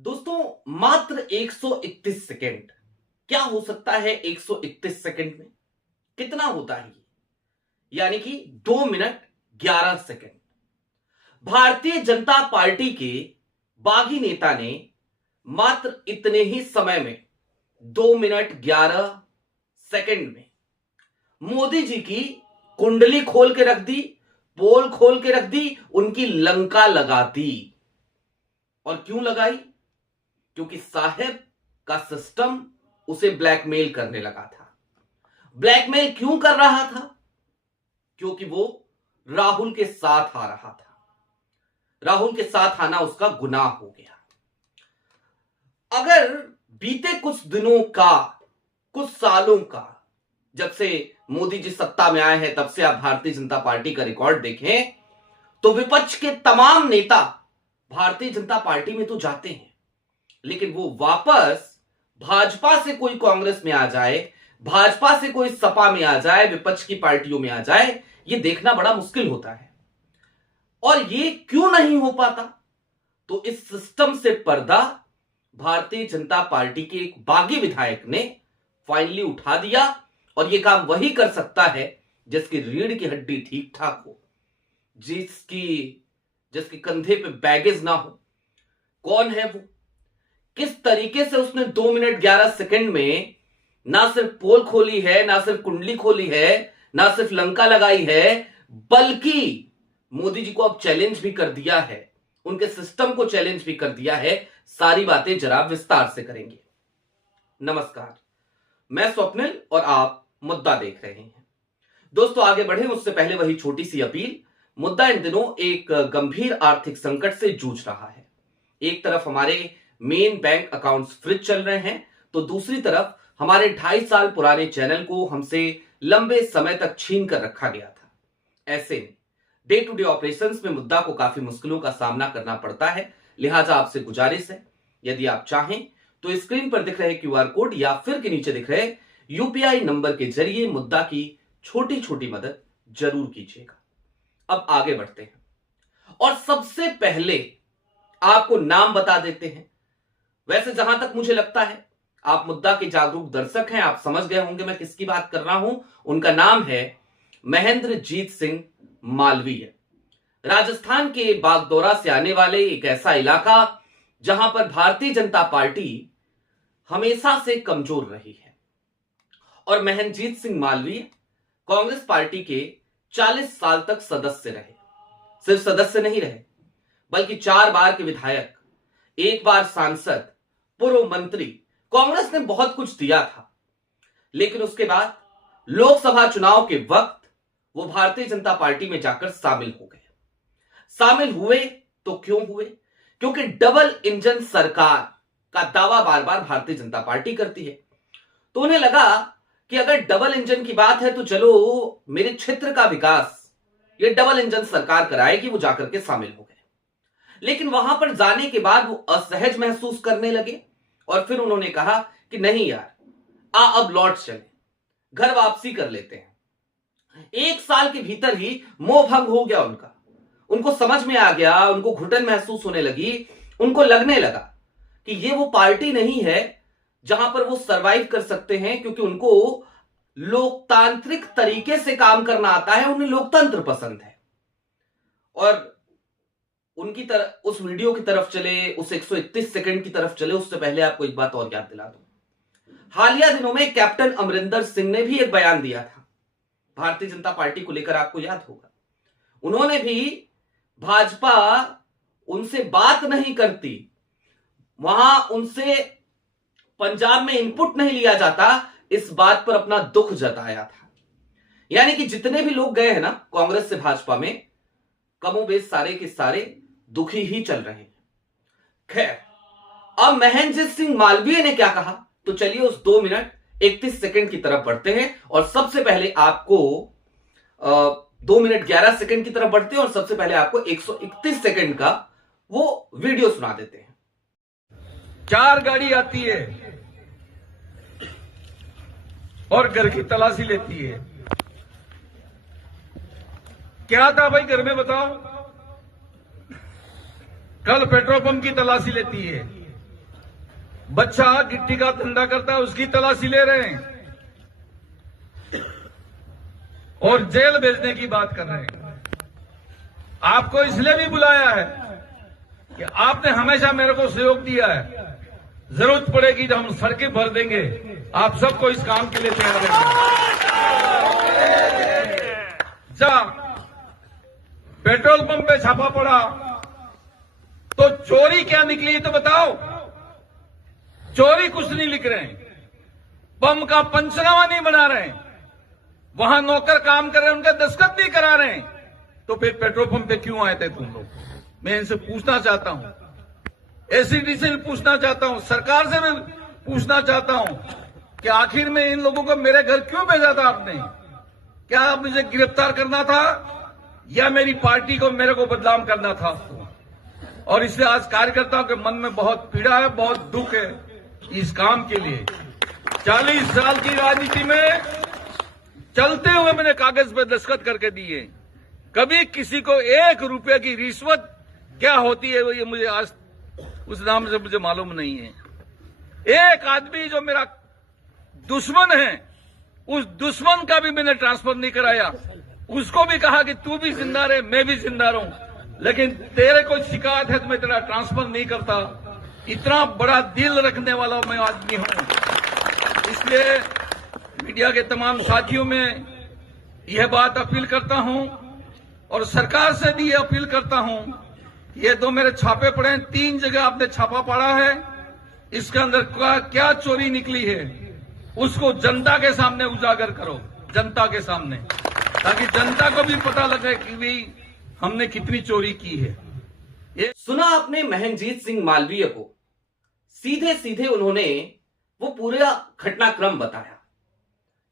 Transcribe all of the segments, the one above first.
दोस्तों, मात्र 131 सेकेंड। क्या हो सकता है 131 सेकेंड में? कितना होता है ये? यानी कि 2 minute 11 second. Bharatiya Janata party के बागी नेता ने मात्र इतने ही समय में 2 मिनट 11 सेकेंड में मोदी जी की कुंडली खोल के रख दी, पोल खोल के रख दी, उनकी लंका लगा दी। और क्यों लगाई? क्योंकि साहेब का सिस्टम उसे ब्लैकमेल करने लगा था। ब्लैकमेल क्यों कर रहा था? क्योंकि वो राहुल के साथ आ रहा था। राहुल के साथ आना उसका गुनाह हो गया। अगर बीते कुछ दिनों का, कुछ सालों का, जब से मोदी जी सत्ता में आए हैं तब से आप भारतीय जनता पार्टी का रिकॉर्ड देखें तो विपक्ष के तमाम नेता भारतीय जनता पार्टी में तो जाते हैं, लेकिन वो वापस भाजपा से कोई कांग्रेस में आ जाए, भाजपा से कोई सपा में आ जाए, विपक्ष की पार्टियों में आ जाए, ये देखना बड़ा मुश्किल होता है। और ये क्यों नहीं हो पाता? तो इस सिस्टम से पर्दा भारतीय जनता पार्टी के एक बागी विधायक ने फाइनली उठा दिया। और ये काम वही कर सकता है जिसकी रीढ़ की हड्डी ठीक ठाक हो, जिसके कंधे पे बैगेज ना हो। कौन है वो? किस तरीके से उसने 2 मिनट 11 सेकंड में ना सिर्फ पोल खोली है, ना सिर्फ कुंडली खोली है, ना सिर्फ लंका लगाई है, बल्कि मोदी जी को अब चैलेंज भी कर दिया है, उनके सिस्टम को चैलेंज भी कर दिया है। सारी बातें जरा विस्तार से करेंगे। नमस्कार, मैं स्वप्निल और आप मुद्दा देख रहे हैं। दोस्तों, आगे बढ़े उससे पहले वही छोटी सी अपील। मुद्दा इन दिनों एक गंभीर आर्थिक संकट से जूझ रहा है। एक तरफ हमारे मेन बैंक अकाउंट्स फ्रीज चल रहे हैं, तो दूसरी तरफ हमारे 2.5 साल पुराने चैनल को हमसे लंबे समय तक छीन कर रखा गया था। ऐसे में डे टू डे ऑपरेशंस में मुद्दा को काफी मुश्किलों का सामना करना पड़ता है। लिहाजा आपसे गुजारिश है, यदि आप चाहें तो स्क्रीन पर दिख रहे क्यूआर कोड या फिर के नीचे दिख रहे यूपीआई नंबर के जरिए मुद्दा की छोटी छोटी मदद जरूर कीजिएगा। अब आगे बढ़ते हैं और सबसे पहले आपको नाम बता देते हैं। वैसे जहां तक मुझे लगता है आप मुद्दा के जागरूक दर्शक हैं, आप समझ गए होंगे मैं किसकी बात कर रहा हूं। उनका नाम है महेंद्रजीत सिंह मालवीय। राजस्थान के बागडोरा से आने वाले एक ऐसा इलाका जहां पर भारतीय जनता पार्टी हमेशा से कमजोर रही है। और महेंद्रजीत सिंह मालवीय कांग्रेस पार्टी के 40 साल तक सदस्य रहे। सिर्फ सदस्य नहीं रहे, बल्कि 4 बार के विधायक, 1 बार सांसद, पूर्व मंत्री। कांग्रेस ने बहुत कुछ दिया था, लेकिन उसके बाद लोकसभा चुनाव के वक्त वो भारतीय जनता पार्टी में जाकर शामिल हो गए। शामिल हुए तो क्यों हुए? क्योंकि डबल इंजन सरकार का दावा बार बार भारतीय जनता पार्टी करती है। तो उन्हें लगा कि अगर डबल इंजन की बात है तो चलो मेरे क्षेत्र का विकास ये डबल इंजन सरकार कराएगी। वो जाकर के शामिल हो गए, लेकिन वहां पर जाने के बाद वो असहज महसूस करने लगे और फिर उन्होंने कहा कि नहीं यार, अब लौट चले, घर वापसी कर लेते हैं। 1 साल के भीतर ही मोह भंग हो गया उनका। उनको समझ में आ गया, उनको घुटन महसूस होने लगी। उनको लगने लगा कि ये वो पार्टी नहीं है जहां पर वो सरवाइव कर सकते हैं, क्योंकि उनको लोकतांत्रिक तरीके से काम करना आता है, उन्हें लोकतंत्र पसंद है। और उनकी तरफ, उस वीडियो की तरफ चले, उस 131 सेकंड की तरफ चले उससे पहले आपको एक बात और याद दिला दूं। हालिया दिनों में कैप्टन अमरिंदर सिंह ने भी एक बयान दिया था भारतीय जनता पार्टी को लेकर, आपको याद होगा। उन्होंने भी भाजपा उनसे बात नहीं करती, वहां उनसे पंजाब में इनपुट नहीं लिया जाता, इस बात पर अपना दुख जताया था। यानी कि जितने भी लोग गए हैं ना कांग्रेस से भाजपा में, कमोबेश सारे के सारे दुखी ही चल रहे हैं। खैर, अब महेंद्रजीत सिंह मालवीय ने क्या कहा, तो चलिए उस 2 मिनट 31 सेकंड की तरफ बढ़ते हैं। और सबसे पहले आपको 2 मिनट 11 सेकंड की तरफ बढ़ते हैं और सबसे पहले आपको 131 सेकंड का वो वीडियो सुना देते हैं। 4 गाड़ी आती है और घर की तलाशी लेती है। क्या था भाई घर में बताओ? कल पेट्रोल पंप की तलाशी लेती है, बच्चा गिट्टी का धंधा करता है, उसकी तलाशी ले रहे हैं और जेल भेजने की बात कर रहे हैं। आपको इसलिए भी बुलाया है कि आपने हमेशा मेरे को सहयोग दिया है। जरूरत पड़ेगी तो हम सड़कें भर देंगे, आप सबको इस काम के लिए तैयार रहेंगे। जब पेट्रोल पंप पे छापा पड़ा तो चोरी क्या निकली तो बताओ। चोरी कुछ नहीं लिख रहे हैं, पंप का पंचनामा नहीं बना रहे हैं, वहां नौकर काम कर रहे हैं, उनका दस्तखत नहीं करा रहे हैं, तो फिर पेट्रोल पंप पे क्यों आए थे तुम लोग? मैं इनसे पूछना चाहता हूं, एसीडी से भी पूछना चाहता हूं, सरकार से भी पूछना चाहता हूं कि आखिर में इन लोगों को मेरे घर क्यों भेजा था आपने? क्या आप मुझे गिरफ्तार करना था या मेरी पार्टी को, मेरे को बदनाम करना था? और इसलिए आज कार्यकर्ताओं के मन में बहुत पीड़ा है, बहुत दुख है इस काम के लिए। 40 साल की राजनीति में चलते हुए मैंने कागज पे दस्तखत करके दिए, कभी किसी को 1 रुपए की रिश्वत क्या होती है ये मुझे आज उस नाम से मुझे मालूम नहीं है। एक आदमी जो मेरा दुश्मन है, उस दुश्मन का भी मैंने ट्रांसफर नहीं कराया, उसको भी कहा कि तू भी जिंदा रहे, मैं भी जिंदा रहूं, लेकिन तेरे कोई शिकायत है तो मैं तेरा ट्रांसफर नहीं करता। इतना बड़ा दिल रखने वाला मैं आदमी हूं। इसलिए मीडिया के तमाम साथियों में यह बात अपील करता हूं और सरकार से भी यह अपील करता हूं, ये 2 मेरे छापे पड़े हैं, 3 जगह आपने छापा पड़ा है, इसके अंदर क्या चोरी निकली है उसको जनता के सामने उजागर करो, जनता के सामने, ताकि जनता को भी पता लगे कि भाई हमने कितनी चोरी की है। ये सुना आपने महेंद्रजीत सिंह मालवीय को, सीधे सीधे उन्होंने वो पूरा घटनाक्रम बताया।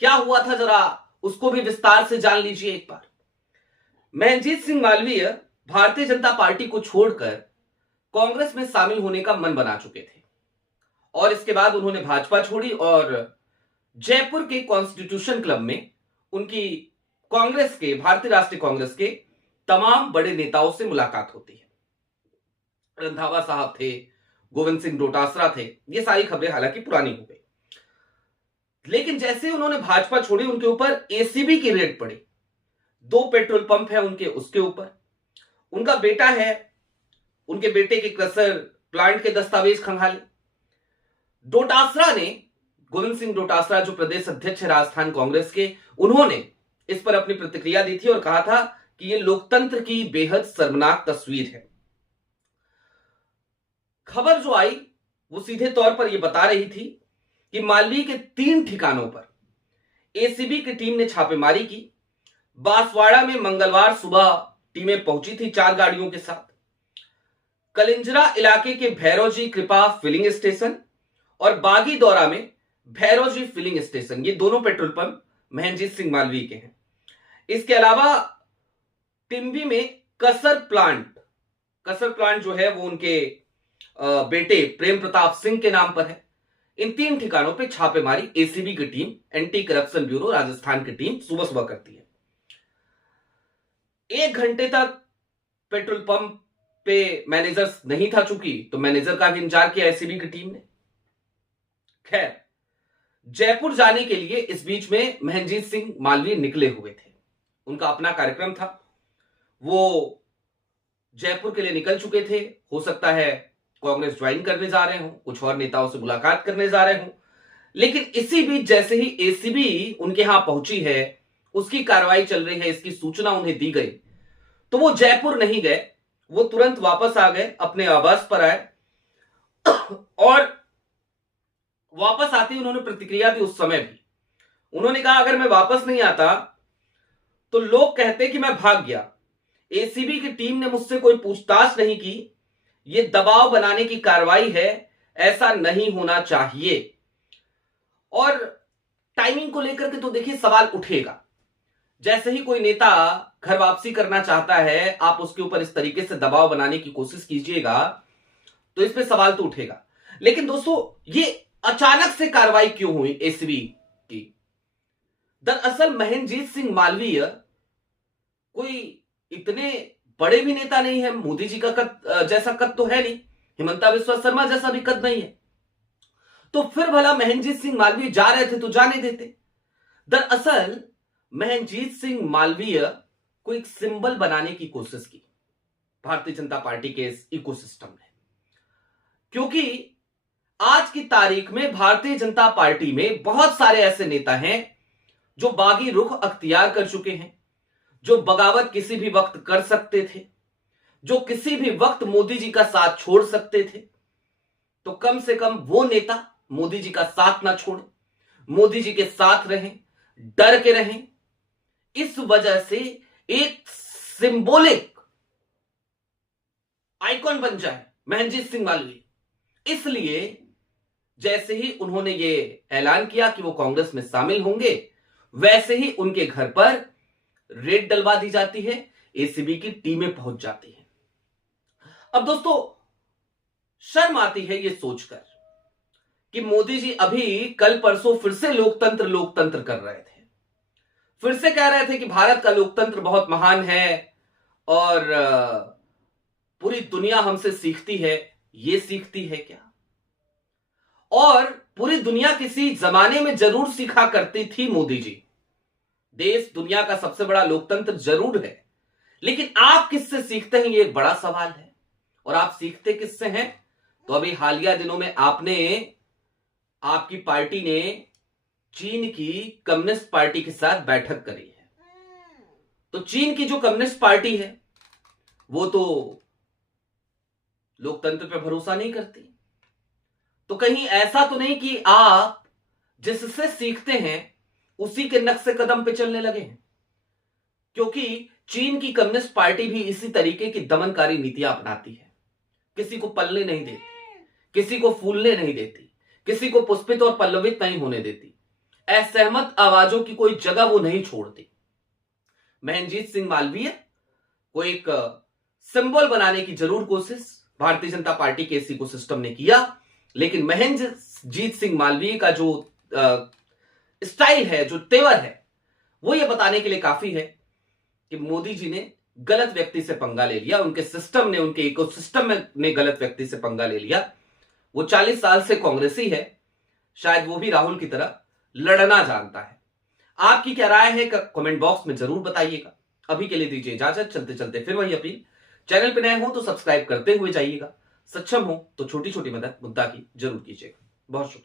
क्या हुआ था जरा उसको भी विस्तार से जान लीजिए एक बार। महेंद्रजीत सिंह मालवीय भारतीय जनता पार्टी को छोड़कर कांग्रेस में शामिल होने का मन बना चुके थे और इसके बाद उन्होंने भाजपा छोड़ी और जयपुर के कॉन्स्टिट्यूशन क्लब में उनकी कांग्रेस के, भारतीय राष्ट्रीय कांग्रेस के तमाम बड़े नेताओं से मुलाकात होती है। रंधावा साहब थे, गोविंद सिंह डोटासरा थे, ये सारी खबरें हालांकि पुरानी हो गई। लेकिन जैसे उन्होंने भाजपा छोड़ी, उनके ऊपर एसीबी की रेड पड़ी। 2 पेट्रोल पंप है उनके, उसके ऊपर उनका बेटा है, उनके बेटे के क्रशर प्लांट के दस्तावेज खंगाले। डोटासरा ने, गोविंद सिंह डोटासरा जो प्रदेश अध्यक्ष है राजस्थान कांग्रेस के, उन्होंने इस पर अपनी प्रतिक्रिया दी थी और कहा था कि यह लोकतंत्र की बेहद शर्मनाक तस्वीर है। खबर जो आई वो सीधे तौर पर यह बता रही थी कि मालवीय के 3 ठिकानों पर एसीबी की टीम ने छापेमारी की। बांसवाड़ा में मंगलवार सुबह टीमें पहुंची थी 4 गाड़ियों के साथ। कलिंजरा इलाके के भैरवजी कृपा फिलिंग स्टेशन और बागीदौरा में भैरवजी फिलिंग स्टेशन, ये दोनों पेट्रोल पंप महेंद्रजीत सिंह मालवीय के हैं। इसके अलावा टिम्बी में कसर प्लांट जो है वो उनके बेटे प्रेम प्रताप सिंह के नाम पर है। इन 3 ठिकानों पे छापेमारी एसीबी की team, anti corruption bureau Rajasthan की टीम सुबह सुबह करती है। 1 घंटे तक पेट्रोल पंप पे मैनेजर नहीं था, चूंकि तो मैनेजर का भी इंतजार किया एसीबी की टीम ने। खैर, जयपुर जाने के लिए इस बीच में महेंद्रजीत सिंह मालवीय निकले हुए थे। उनका अपना कार्यक्रम था, वो जयपुर के लिए निकल चुके थे। हो सकता है कांग्रेस ज्वाइन करने जा रहे हो, कुछ और नेताओं से मुलाकात करने जा रहे हो। लेकिन इसी बीच जैसे ही एसीबी उनके यहां पहुंची है, उसकी कार्रवाई चल रही है, इसकी सूचना उन्हें दी गई, तो वो जयपुर नहीं गए, वो तुरंत वापस आ गए, अपने आवास पर आए और वापस आते ही उन्होंने प्रतिक्रिया दी। उस समय भी उन्होंने कहा, अगर मैं वापस नहीं आता तो लोग कहते कि मैं भाग गया। एसीबी की टीम ने मुझसे कोई पूछताछ नहीं की, यह दबाव बनाने की कार्रवाई है, ऐसा नहीं होना चाहिए। और टाइमिंग को लेकर के तो देखिए सवाल उठेगा। जैसे ही कोई नेता घर वापसी करना चाहता है, आप उसके ऊपर इस तरीके से दबाव बनाने की कोशिश कीजिएगा तो इस पे सवाल तो उठेगा। लेकिन दोस्तों, ये अचानक से कार्रवाई क्यों हुई एसीबी की? दरअसल महेंद्रजीत सिंह मालवीय कोई इतने बड़े भी नेता नहीं है, मोदी जी का कद जैसा कद तो है नहीं, हिमंता बिस्वा शर्मा जैसा भी कद नहीं है। तो फिर भला महेंद्रजीत सिंह मालवीय जा रहे थे तो जाने देते। दरअसल महेंद्रजीत सिंह मालवीय को एक सिंबल बनाने की कोशिश की भारतीय जनता पार्टी के इस इकोसिस्टम ने, क्योंकि आज की तारीख में भारतीय जनता पार्टी में बहुत सारे ऐसे नेता हैं जो बागी रुख अख्तियार कर चुके हैं, जो बगावत किसी भी वक्त कर सकते थे, जो किसी भी वक्त मोदी जी का साथ छोड़ सकते थे। तो कम से कम वो नेता मोदी जी का साथ ना छोड़े, मोदी जी के साथ रहें, डर के रहें। इस वजह से एक सिंबॉलिक आइकॉन बन जाए महेंद्रजीत सिंह मालवीय। इसलिए जैसे ही उन्होंने ये ऐलान किया कि वो कांग्रेस में शामिल होंगे, वैसे ही उनके घर पर रेड डलवा दी जाती है, एसीबी की टीमें पहुंच जाती हैं। अब दोस्तों शर्म आती है ये सोचकर कि मोदी जी अभी कल परसों फिर से लोकतंत्र कर रहे थे, फिर से कह रहे थे कि भारत का लोकतंत्र बहुत महान है और पूरी दुनिया हमसे सीखती है। ये सीखती है क्या? और पूरी दुनिया किसी जमाने में जरूर सीखा करती थी मोदी जी। देश दुनिया का सबसे बड़ा लोकतंत्र जरूर है, लेकिन आप किससे सीखते हैं, ये एक बड़ा सवाल है। और आप सीखते किससे हैं? तो अभी हालिया दिनों में आपकी पार्टी ने चीन की कम्युनिस्ट पार्टी के साथ बैठक करी है। तो चीन की जो कम्युनिस्ट पार्टी है वो तो लोकतंत्र पे भरोसा नहीं करती। तो कहीं ऐसा तो नहीं कि आप जिससे सीखते हैं उसी के नक्शे कदम पे चलने लगे हैं? क्योंकि चीन की कम्युनिस्ट पार्टी भी इसी तरीके की दमनकारी नीतियां अपनाती है। किसी को पलने नहीं देती, किसी को फूलने नहीं देती, किसी को पुष्पित और पल्लवित नहीं होने देती, असहमत आवाजों की कोई जगह वो नहीं छोड़ती। महेंद्रजीत सिंह मालवीय को एक सिंबल बनाने की जरूर कोशिश भारतीय जनता पार्टी के इसी इकोसिस्टम ने किया, लेकिन महेंद्रजीत सिंह मालवीय का जो स्टाइल है, जो तेवर है, वो ये बताने के लिए काफी है कि मोदी जी ने गलत व्यक्ति से पंगा ले लिया, उनके सिस्टम ने, उनके इकोसिस्टम ने गलत व्यक्ति से पंगा ले लिया। वो 40 साल से कांग्रेसी है, शायद वो भी राहुल की तरह लड़ना जानता है। आपकी क्या राय है कमेंट बॉक्स में जरूर बताइएगा। अभी के लिए दीजिए इजाजत। चलते चलते फिर वही अपील, चैनल पे नए हो तो सब्सक्राइब करते हुए जाइएगा, सक्षम हो तो छोटी छोटी मदद मुद्दा की जरूर कीजिएगा। बहुत शुक्रिया।